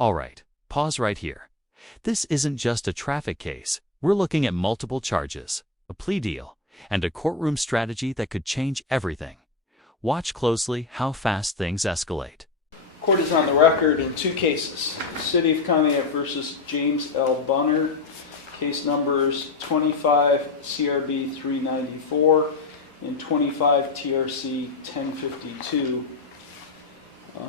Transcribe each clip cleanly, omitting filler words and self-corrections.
All right, pause right here. This isn't just a traffic case. We're looking at multiple charges, a plea deal, and a courtroom strategy that could change everything. Watch closely how fast things escalate. Court is on the record in two cases. City of Conneaut versus James L. Bunner. Case numbers 25 CRB 394 and 25 TRC 1052.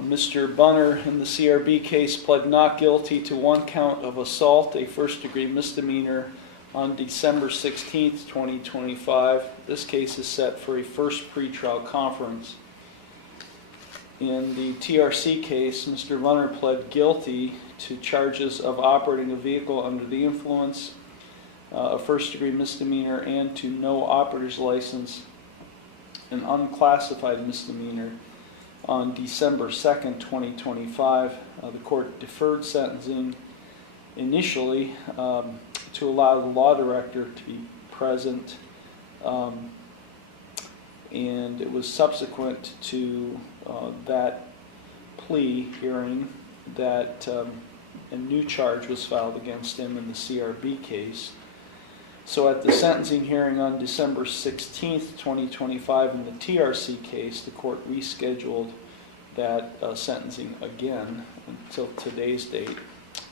Mr. Bunner in the CRB case pled not guilty to one count of assault, a first-degree misdemeanor, on December 16th, 2025. This case is set for a first pretrial conference. In the TRC case, Mr. Bunner pled guilty to charges of operating a vehicle under the influence, a first-degree misdemeanor, and to no operator's license, an unclassified misdemeanor, on December 2nd, 2025. The court deferred sentencing initially to allow the law director to be present, and it was subsequent to that plea hearing that a new charge was filed against him in the CRB case. So at the sentencing hearing on December 16th, 2025 in the TRC case, the court rescheduled that sentencing again until today's date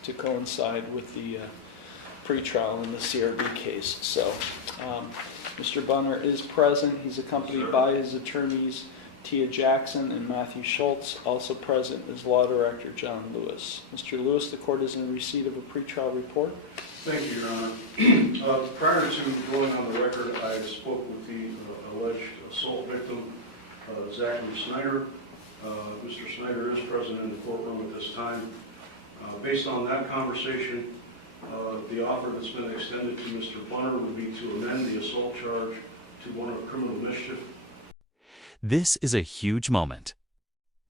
to coincide with the pretrial in the CRB case. So Mr. Bunner is present. He's accompanied by his attorneys, Tia Jackson and Matthew Schultz. Also present is Law Director John Lewis. Mr. Lewis, the court is in receipt of a pretrial report. Thank you, Your Honor. Prior to going on the record, I spoke with the alleged assault victim, Zachary Snyder. Mr. Snyder is present in the courtroom at this time. Based on that conversation, the offer that's been extended to Mr. Bunner would be to amend the assault charge to one of criminal mischief. This is a huge moment.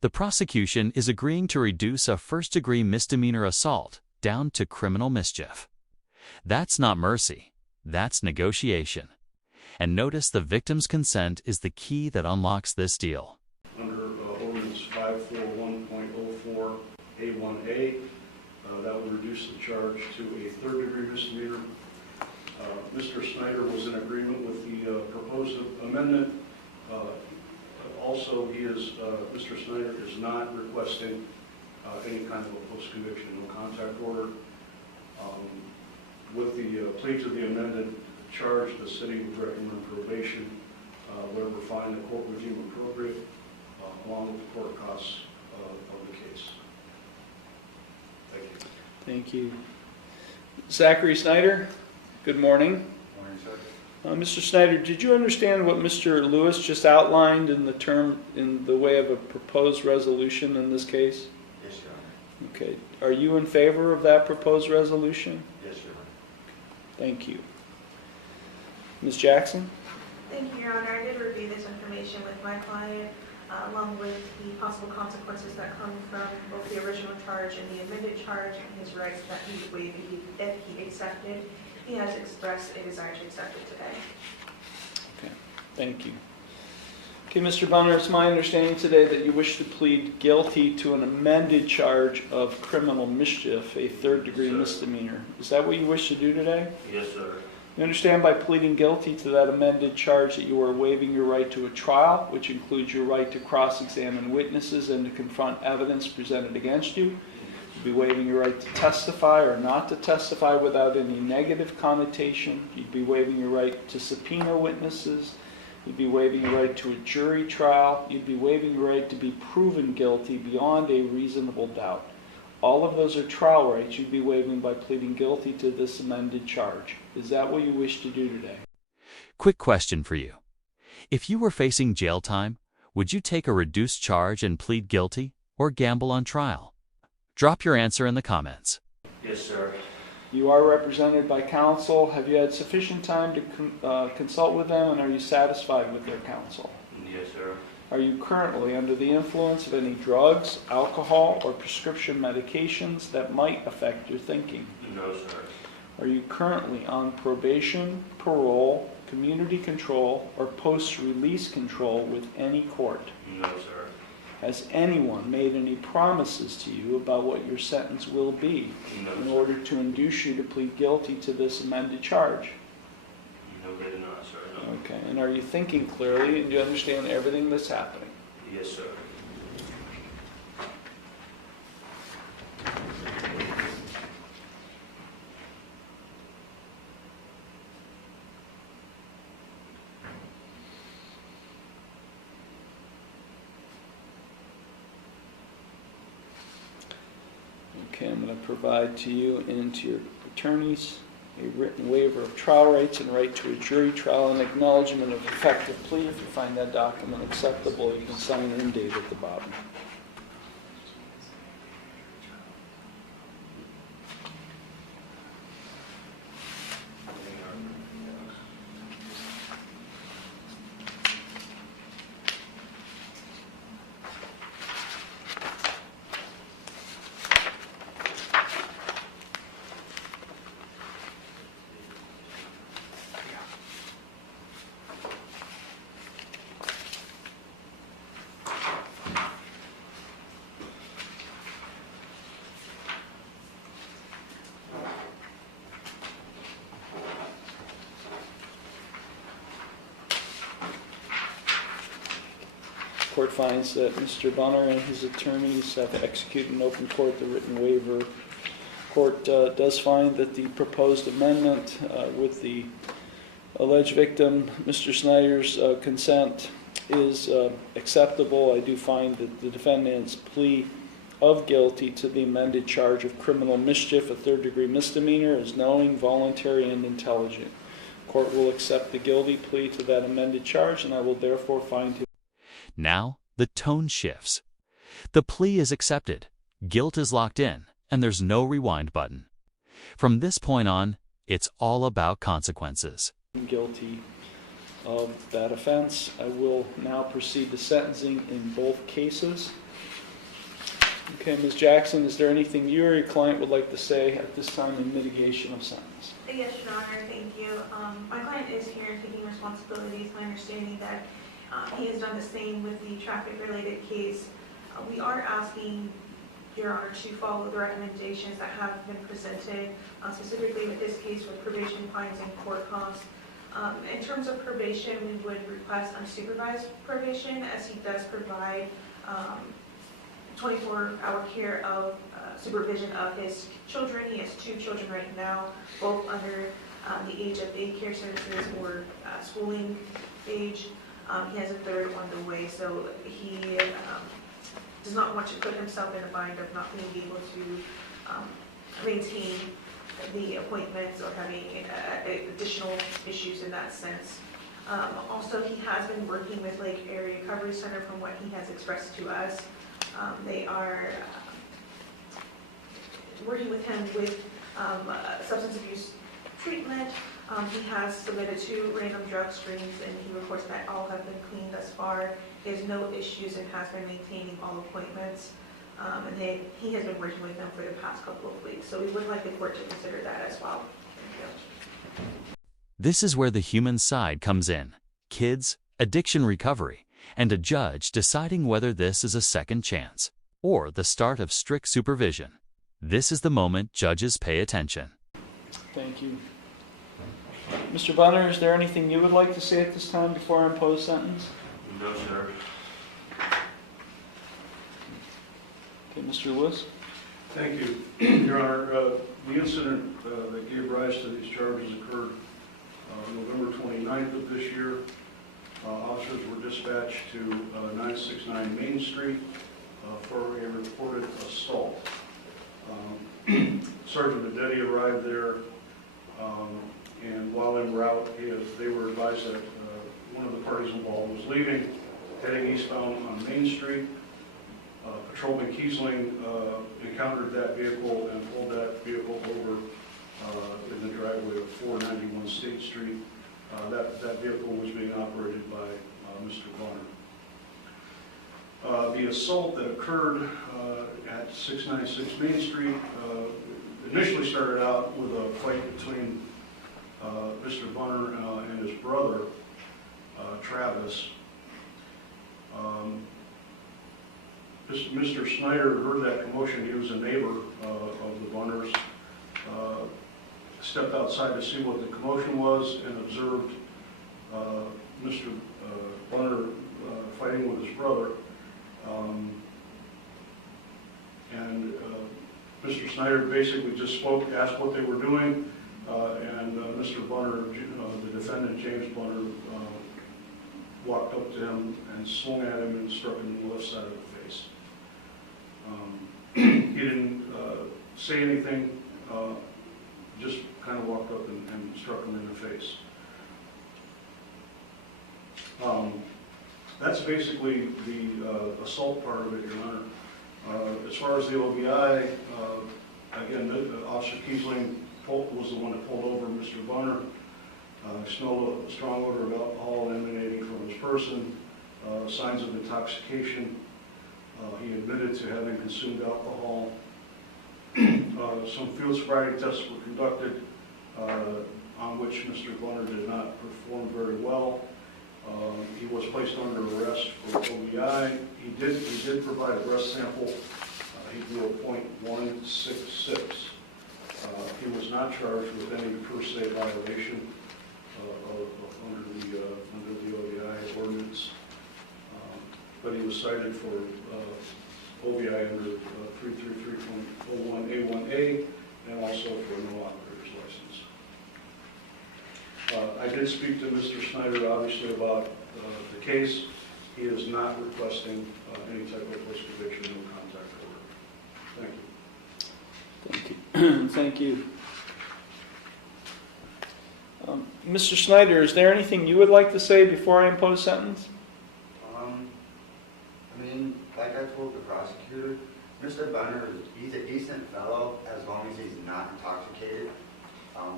The prosecution is agreeing to reduce a first-degree misdemeanor assault down to criminal mischief. That's not mercy, that's negotiation. And notice the victim's consent is the key that unlocks this deal. Under Ordinance 541.04A1A, that would reduce the charge to a third-degree misdemeanor. Mr. Snyder was in agreement with the proposed amendment. Also, Mr. Snyder is not requesting any kind of a post-conviction no contact order. With the plea to the amended charge, the city would recommend probation, whatever fine the court would deem appropriate, along with the court costs of the case. Thank you. Thank you. Zachary Snyder, good morning. Good morning, sir. Mr. Snyder, did you understand what Mr. Lewis just outlined in the way of a proposed resolution in this case? Yes, Your Honor. Okay. Are you in favor of that proposed resolution? Yes, Your Honor. Thank you. Ms. Jackson? Thank you, Your Honor. I did review this information with my client, along with the possible consequences that come from both the original charge and the amended charge, and his rights that he would waive if he accepted. He has expressed a desire to accept it today. Okay, thank you. Okay, Mr. Bunner, it's my understanding today that you wish to plead guilty to an amended charge of criminal mischief, a third-degree misdemeanor. Is that what you wish to do today? Yes, sir. You understand by pleading guilty to that amended charge that you are waiving your right to a trial, which includes your right to cross-examine witnesses and to confront evidence presented against you. You'd be waiving your right to testify or not to testify without any negative connotation. You'd be waiving your right to subpoena witnesses. You'd be waiving your right to a jury trial. You'd be waiving your right to be proven guilty beyond a reasonable doubt. All of those are trial rights you'd be waiving by pleading guilty to this amended charge. Is that what you wish to do today? Quick question for you. If you were facing jail time, would you take a reduced charge and plead guilty or gamble on trial? Drop your answer in the comments. Yes, sir. You are represented by counsel. Have you had sufficient time to consult with them, and are you satisfied with their counsel? Yes, sir. Are you currently under the influence of any drugs, alcohol, or prescription medications that might affect your thinking? No, sir. Are you currently on probation, parole, community control, or post-release control with any court? No, sir. Has anyone made any promises to you about what your sentence will be No, in sir. order to induce you to plead guilty to this amended charge? No, they did not, sir. No. Okay, and are you thinking clearly, and do you understand everything that's happening? Yes, sir. Okay, I'm going to provide to you and to your attorneys a written waiver of trial rights and right to a jury trial and acknowledgement of effective plea. If you find that document acceptable, you can sign it and date at the bottom. Court finds that Mr. Bunner and his attorneys have executed in open court the written waiver. Court does find that the proposed amendment with the alleged victim, Mr. Snyder's consent, is acceptable. I do find that the defendant's plea of guilty to the amended charge of criminal mischief, a third-degree misdemeanor, is knowing, voluntary, and intelligent. Court will accept the guilty plea to that amended charge, and I will therefore find him. Now, the tone shifts. The plea is accepted, guilt is locked in, and there's no rewind button. From this point on, it's all about consequences. Guilty of that offense. I will now proceed to sentencing in both cases. Okay, Ms. Jackson, is there anything you or your client would like to say at this time in mitigation of sentence? Yes, Your Honor, thank you. My client is here taking responsibility. It's my understanding that he has done the same with the traffic-related case. We are asking Your Honor to follow the recommendations that have been presented, specifically with this case with probation, fines, and court costs. In terms of probation, we would request unsupervised probation, as he does provide 24-hour care of supervision of his children. He has 2 children right now, both under the age of daycare services or schooling age. He has a third on the way, so he does not want to put himself in a bind of not being able to maintain the appointments or having additional issues in that sense. Also, he has been working with Lake Area Recovery Center from what he has expressed to us. They are working with him with substance abuse treatment. He has submitted 2 random drug screens, and he reports that all have been clean thus far. He has no issues and has been maintaining all appointments. And he has been working with them for the past couple of weeks. So we would like the court to consider that as well. Thank you. This is where the human side comes in. Kids, addiction recovery, and a judge deciding whether this is a second chance or the start of strict supervision. This is the moment judges pay attention. Thank you. Mr. Bunner, is there anything you would like to say at this time before I impose sentence? No, sir. Okay, Mr. Lewis? Thank you, Your Honor. The incident that gave rise to these charges occurred November 29th of this year. Officers were dispatched to 969 Main Street for a reported assault. Sergeant Adetti arrived there, and while en route, they were advised that one of the parties involved was leaving, heading eastbound on Main Street. Patrolman Kiesling encountered that vehicle and pulled that vehicle over in the driveway of 491 State Street. That vehicle was being operated by Mr. Bonner. The assault that occurred at 696 Main Street initially started out with a fight between Mr. Bonner and his brother, Travis. Mr. Snyder heard that commotion. He was a neighbor of the Bunners. Stepped outside to see what the commotion was and observed Mr. Bunner fighting with his brother. And Mr. Snyder basically just spoke, asked what they were doing, and Mr. Bunner, the defendant, James Bunner, walked up to him and swung at him and struck him in the left side of the face. He didn't say anything, just kind of walked up and struck him in the face. That's basically the assault part of it, Your Honor. As far as the OBI, again, Officer Kiesling was the one that pulled over Mr. Bunner. Smelled a strong odor of alcohol emanating from his person, signs of intoxication. He admitted to having consumed alcohol. Some field sobriety tests were conducted, on which Mr. Bunner did not perform very well. He was placed under arrest for OBI. He did provide a breath sample. He drew a .166. He was not charged with any per se violation under the OBI ordinance, but he was cited for OBI under 333.01A1A and also for no operator's license. I did speak to Mr. Snyder, obviously, about the case. He is not requesting any type of post-conviction no contact order. Thank you. Thank you. Thank you. Mr. Snyder, is there anything you would like to say before I impose sentence? I mean, like I told the prosecutor, Mr. Bunner, he's a decent fellow as long as he's not intoxicated.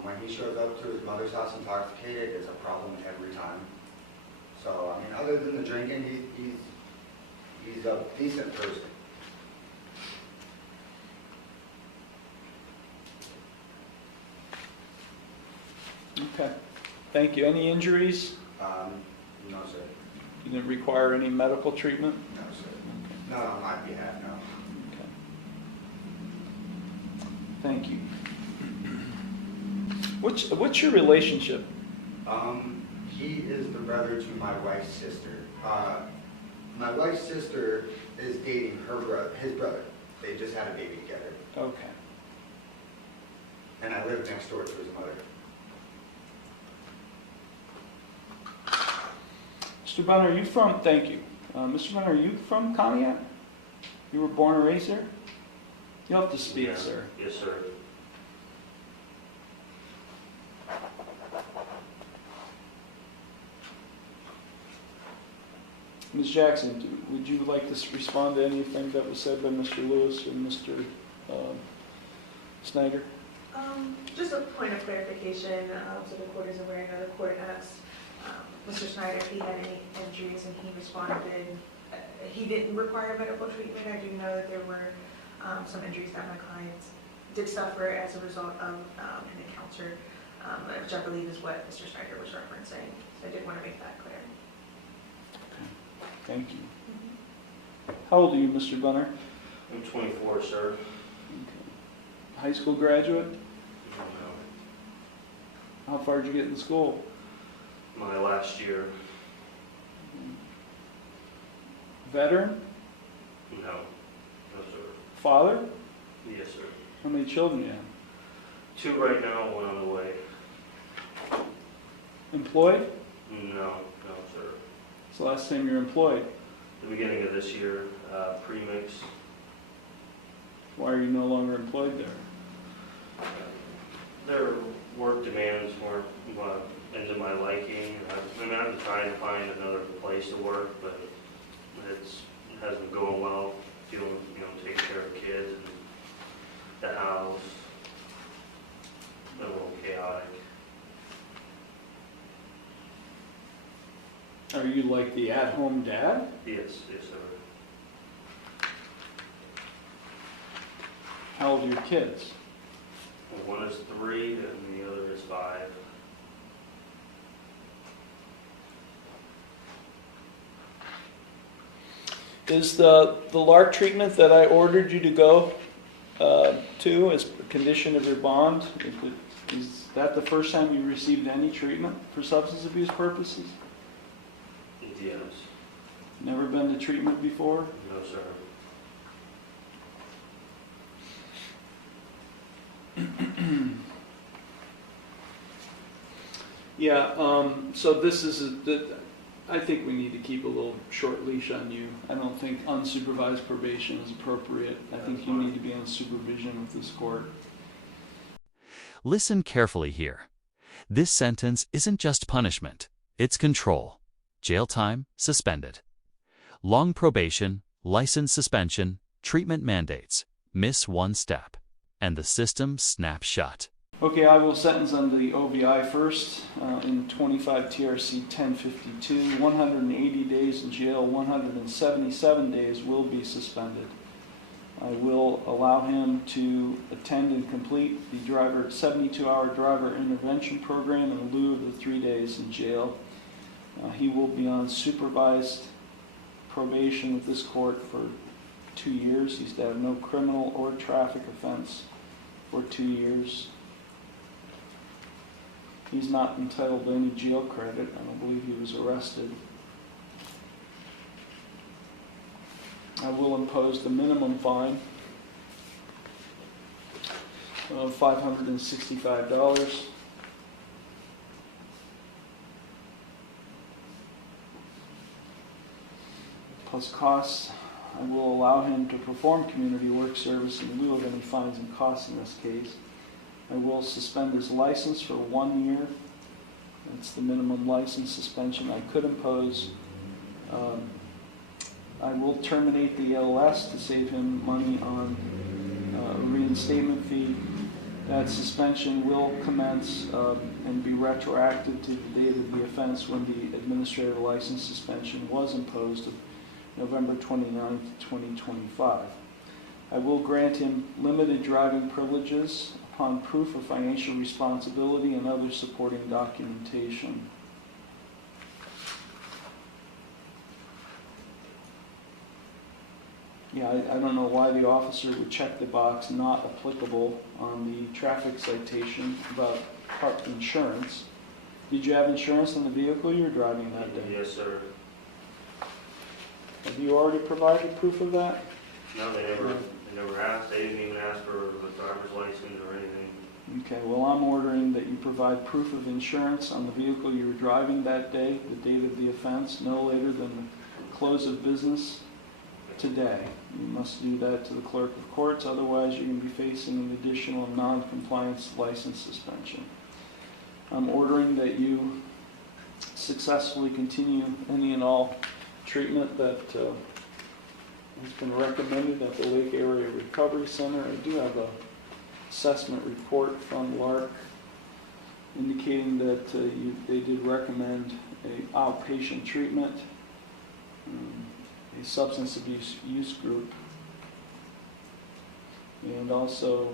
When he shows up to his mother's house intoxicated, it's a problem every time. So, I mean, other than the drinking, he's a decent person. Okay. Thank you. Any injuries? No, sir. You didn't require any medical treatment? No, sir. Not on my behalf, no. Okay. Thank you. What's your relationship? He is the brother to my wife's sister. My wife's sister is dating his brother. They just had a baby together. Okay. And I live next door to his mother. Mr. Bunner, are you from, thank you. Mr. Bunner, are you from Conneaut? You were born and raised there? You'll have to speak, Yeah. sir. Yes, sir. Ms. Jackson, would you like to respond to anything that was said by Mr. Lewis and Mr. Snyder? Just a point of clarification, so the court is aware, the court asked Mr. Snyder if he had any injuries, and he responded he didn't require medical treatment. I do know that there were some injuries that my clients did suffer as a result of an encounter, which I believe is what Mr. Snyder was referencing. So I did want to make that clear. Thank you. How old are you, Mr. Bunner? I'm 24, sir. Okay. High school graduate? No. How far did you get in school? My last year. Veteran? No. No, sir. Father? Yes, sir. How many children do you have? 2 right now, 1 on the way. Employed? No, sir. It's the last time you were employed. The beginning of this year, pre-mix. Why are you no longer employed there? Their work demands weren't into my liking. I mean, I've been trying to find another place to work, but it hasn't been going well. Feeling, taking care of the kids and the house. Been a little chaotic. Are you like the at-home dad? Yes, sir. How old are your kids? Well, 1 is 3 and the other is 5. Is the LARC treatment that I ordered you to go to as a condition of your bond, is that the first time you received any treatment for substance abuse purposes? Yes. Never been to treatment before? No, sir. Yeah, so this is, I think we need to keep a little short leash on you. I don't think unsupervised probation is appropriate. I think you need to be on supervision with this court. Listen carefully here. This sentence isn't just punishment, it's control. Jail time, suspended. Long probation, license suspension, treatment mandates. Miss one step, and the system snaps shut. Okay, I will sentence under the OVI first in 25 TRC 1052. 180 days in jail, 177 days will be suspended. I will allow him to attend and complete the 72-hour driver intervention program in lieu of the 3 days in jail. He will be on supervised probation with this court for 2 years. He's to have no criminal or traffic offense for 2 years. He's not entitled to any jail credit. I don't believe he was arrested. I will impose the minimum fine of $565 plus costs. I will allow him to perform community work service in lieu of any fines and costs in this case. I will suspend his license for 1 year. That's the minimum license suspension I could impose. I will terminate the LS to save him money on a reinstatement fee. That suspension will commence and be retroactive to the date of the offense when the administrative license suspension was imposed of November 29th, 2025. I will grant him limited driving privileges upon proof of financial responsibility and other supporting documentation. Yeah, I don't know why the officer would check the box not applicable on the traffic citation about insurance. Did you have insurance on the vehicle you were driving that day? Yes, sir. Have you already provided proof of that? No, they never asked. They didn't even ask for a driver's license or anything. Okay, well, I'm ordering that you provide proof of insurance on the vehicle you were driving that day, the date of the offense, no later than the close of business today. You must do that to the clerk of courts, otherwise you're going to be facing an additional non-compliance license suspension. I'm ordering that you successfully continue any and all treatment that has been recommended at the Lake Area Recovery Center. I do have an assessment report from LARC indicating that they did recommend an outpatient treatment, a substance abuse use group, and also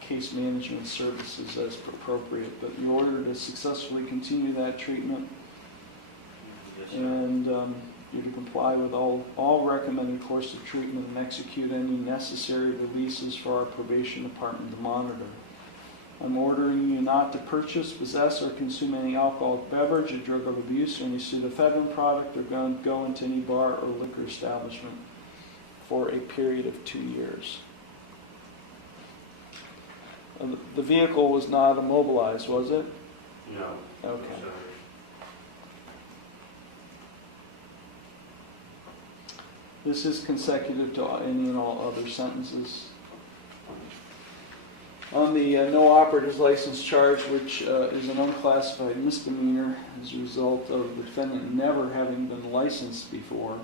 case management services as appropriate. But in order to successfully continue that treatment, Yes, sir. and you're to comply with all recommended course of treatment and execute any necessary releases for our probation department to monitor. I'm ordering you not to purchase, possess, or consume any alcoholic beverage, a drug of abuse, or any pseudoephedrine product, or go into any bar or liquor establishment for a period of 2 years. The vehicle was not immobilized, was it? No. Okay. No, sir. This is consecutive to any and all other sentences. On the no operator's license charge, which is an unclassified misdemeanor as a result of the defendant never having been licensed before,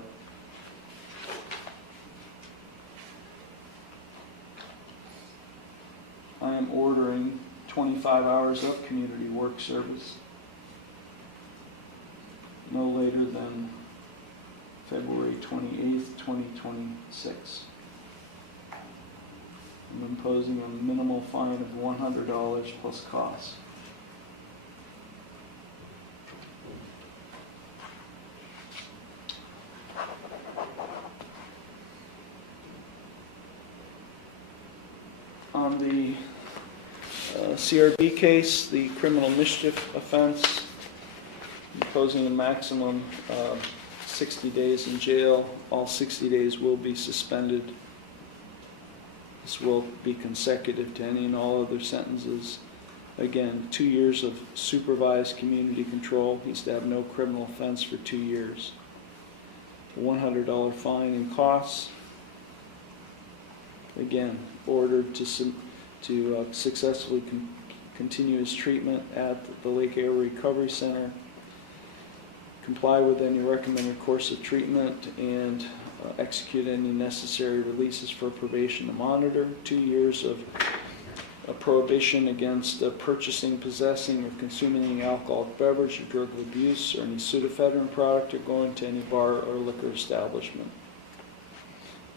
I am ordering 25 hours of community work service, no later than February 28th, 2026. I'm imposing a minimal fine of $100 plus costs. on the CRB case, the criminal mischief offense, imposing a maximum 60 days in jail. All 60 days will be suspended. This will be consecutive to any and all other sentences. Again, 2 years of supervised community control. He's to have no criminal offense for 2 years. $100 fine and costs. Again, ordered to successfully continue his treatment at the Lake Area Recovery Center, comply with any recommended course of treatment, and execute any necessary releases for probation to monitor. 2 years of a prohibition against purchasing, possessing, or consuming any alcoholic beverage or drug abuse or any pseudoephedrine product, or going to any bar or liquor establishment.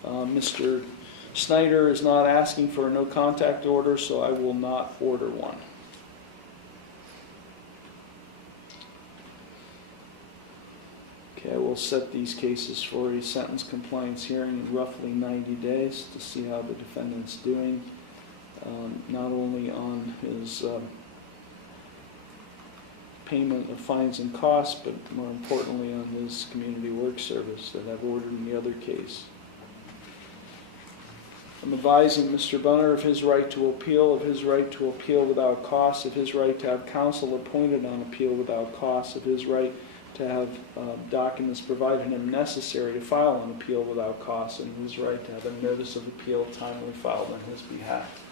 Mr. Snyder is not asking for a no contact order, so I will not order one. Okay, I will set these cases for a sentence compliance hearing in roughly 90 days to see how the defendant's doing. Not only on his payment of fines and costs, but more importantly on his community work service that I've ordered in the other case. I'm advising Mr. Bunner of his right to appeal, without cost, of his right to have counsel appointed on appeal without cost, of his right to have documents provided him necessary to file an appeal without cost, and his right to have a notice of appeal timely filed on his behalf.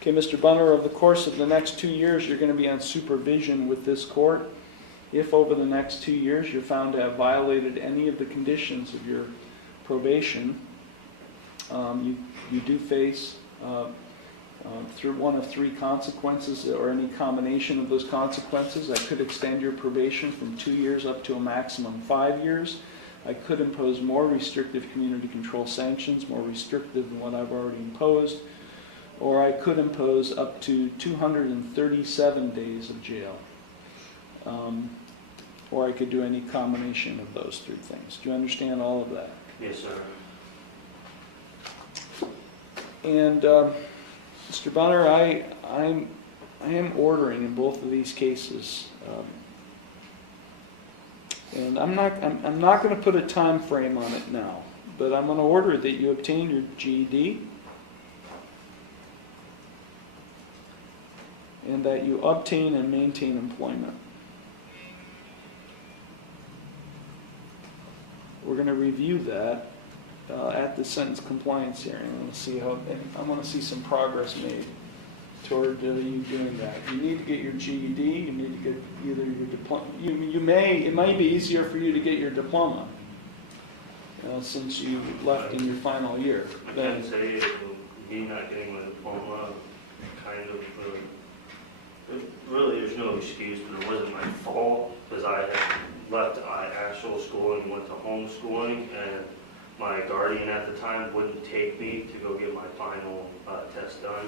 Okay, Mr. Bunner, over the course of the next 2 years, you're going to be on supervision with this court. If over the next 2 years you're found to have violated any of the conditions of your probation, you do face through one of 3 consequences, or any combination of those consequences. I could extend your probation from 2 years up to a maximum 5 years. I could impose more restrictive community control sanctions, more restrictive than what I've already imposed. Or I could impose up to 237 days of jail. Or I could do any combination of those 3 things. Do you understand all of that? Yes, sir. And Mr. Bunner, I am ordering in both of these cases, and I'm not going to put a time frame on it now, but I'm going to order that you obtain your GED, and that you obtain and maintain employment. We're going to review that at the sentence compliance hearing. I want to see some progress made toward you doing that. You need to get your GED. You need to get either your diploma. It might be easier for you to get your diploma since you left in your final year. I can't say me not getting my diploma kind of. Really, there's no excuse, but it wasn't my fault because I had left actual schooling and went to homeschooling, and my guardian at the time wouldn't take me to go get my final test done.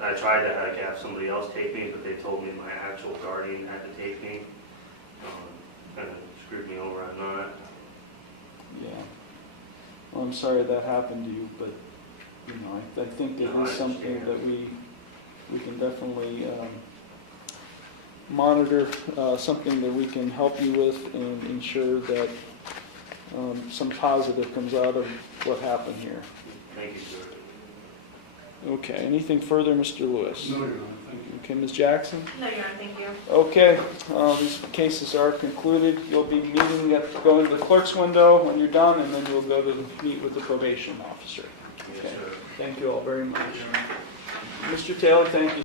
And I tried to have somebody else take me, but they told me my actual guardian had to take me. Kind of screwed me over on that. Yeah. Well, I'm sorry that happened to you, but I think it is something that we can definitely monitor, something that we can help you with and ensure that some positive comes out of what happened here. Thank you, sir. Okay, anything further, Mr. Lewis? No, Your Honor, thank you. Okay, Ms. Jackson? No, Your Honor, thank you. Okay, these cases are concluded. You'll be going to the clerk's window when you're done, and then you'll go to meet with the probation officer. Yes, Okay. sir. Thank you all very much. Mr. Taylor, thank you.